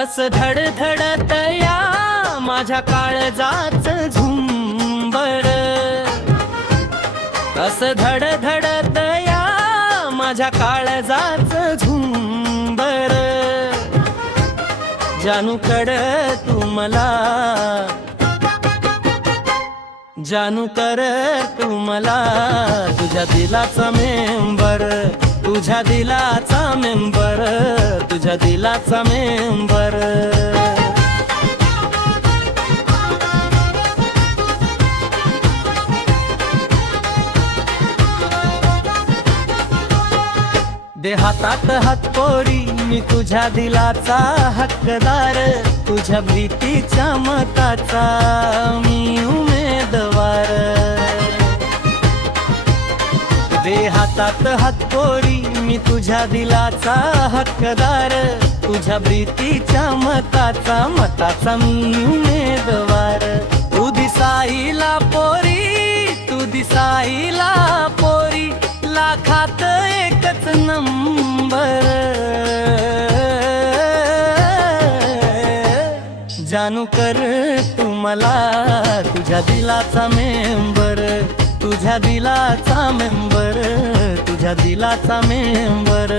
कस धडधडत या माझ्या काळजाच झुंबर, कस धडधडत या माझ्या काळजाच झुंबर, जानू कड तू मला, जानू कर तू मला तुझ्या दिलाचा मेंबर, तुझ्या दिलाचा मेंबर, तुझ्या दिलाचा मेंबर. दे हातात हातोडी मी तुझ्या दिलाचा हक्कदार, तुझ्या भीतीच्या मताचा मी उमेदवार. दे हातात हातोडी मी तुझ्या दिलाचा हक्कदार, तुझ्या भीतीच्या मताचा मी उमेदवार. तू दिसाईला पोरी, तू दिसाईला पोरी, लाखात एकच नंबर, जानू कर तू मला तुझ्या दिलाचा मेंबर, तुझ्या दिलाचा मेंबर, तुझ्या दिलाचा मेंबर.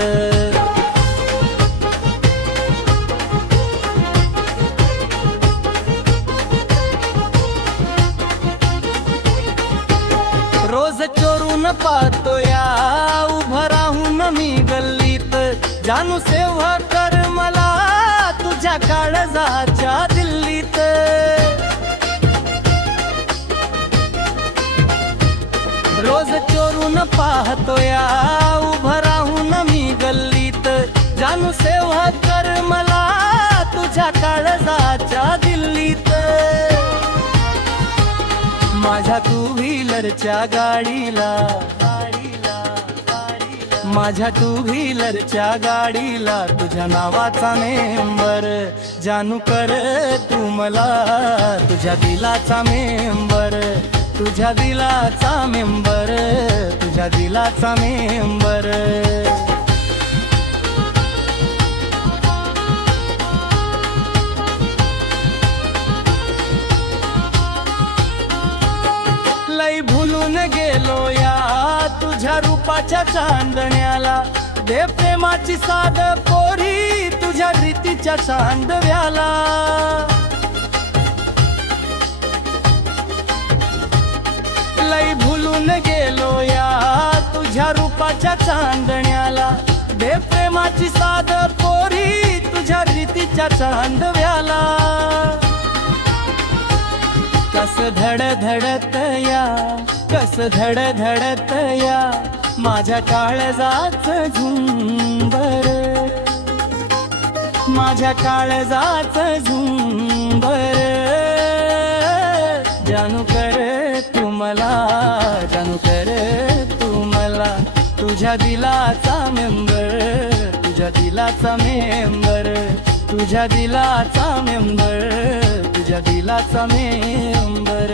रोज चोरून पाहतोया उभं राहून मी गल्लीत, जानू सेवा कर मला तुझ्या काळजाच्या दिल्लीत. रोज चोरून पाहतोया उभं राहून मी गल्लीत, जानू सेवा कर मला तुझ्या काळजाच्या दिल्लीत. माझ्या टू व्हीलरच्या गाडीला, माझ्या टू व्हीलरच्या गाडीला तुझ्या नावाचा मेंबर, जानू कर तू मला तुझ्या दिलाचा मेंबर, तुझ्या दिलाचा मेंबर, तुझ्या दिलाचा मेंबर. लई भुलून गेलो या तुझ्या रूपाच्या चांदण्याला, दे प्रेमाची साध पोरी तुझ्या रीतीच्या चांदव्याला. लई भुलून गेलो या तुझ्या रूपाच्या चांदण्याला, दे प्रेमाची साध पोरी तुझ्या रीतीच्या चांदव्याला. कस धडधडत या, कस धडधडत या माझ्या काळजाच झुंबर, माझ्या काळजाच झुंबर, जानू कर तू मला, जानू कर तू मला तुझ्या दिलाचा मेंबर, तुझ्या दिलाचा मेंबर, तुझ्या दिलाचा मेंबर, तुझ्या दिलाचा मेंबर.